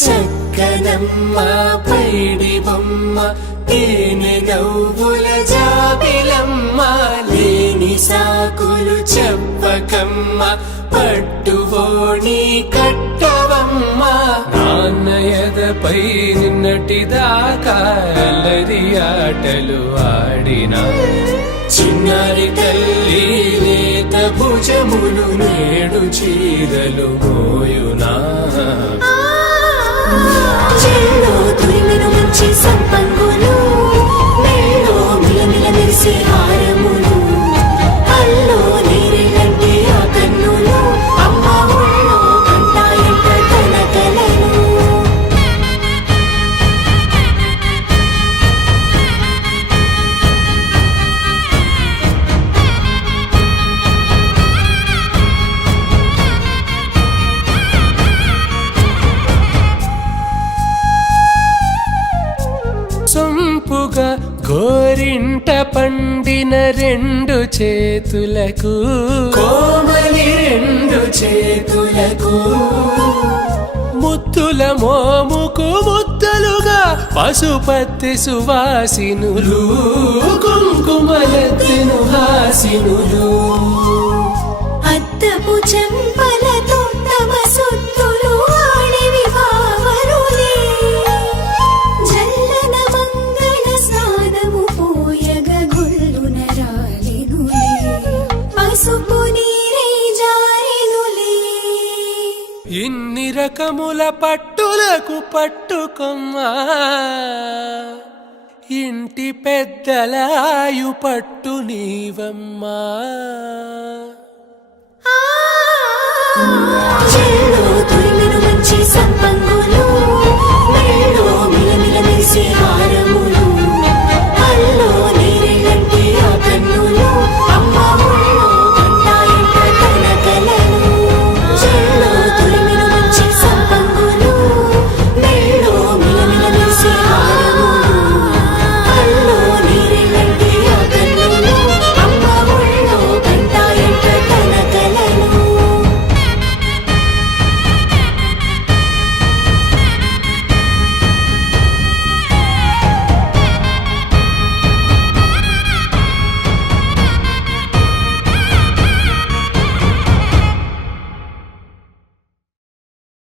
చక్కనమ్మ పైడి బొమ్మ తేనె నవ్వుల జాబిలమ్మ లేని సాకులు చెప్పకమ్మ పట్టువోణి కట్టవమ్మ నాన్నయదపై నిన్నటిదాకా అల్లరి ఆటలు ఆడినా చిన్నారి తల్లి లేత భుజములు నేడు చీరలు మోయునా చెల్లో తురిమెను మంచి సంపంగులు మెల్లో మిలమిల మెరిసే హారములు అల్లో నీరెళ్ళంటే ఆ కన్నులు అమ్మ ఒళ్ళో కంటాయంట తన కలలు సొంపుగా గోరింట పండిన రెండు చేతులకు కోమలి రెండు చేతులకు ముద్దుల మోముకు ముద్దలుగా పశుపతి సువాసినులు కుంకుమలెత్తిను హాసినులు అద్దపు చెంపలతో తమ సొత్తులు ఆడివి బావరులే జల్లన మంగళ స్నానము పోయగ గొల్లున రాలెనులే పసుపు నీరై జారెనులే ఇన్ని రకముల పట్టులకు పట్టుకొమ్మా ఇంటి పెద్దలాయు పట్టు నీవమ్మా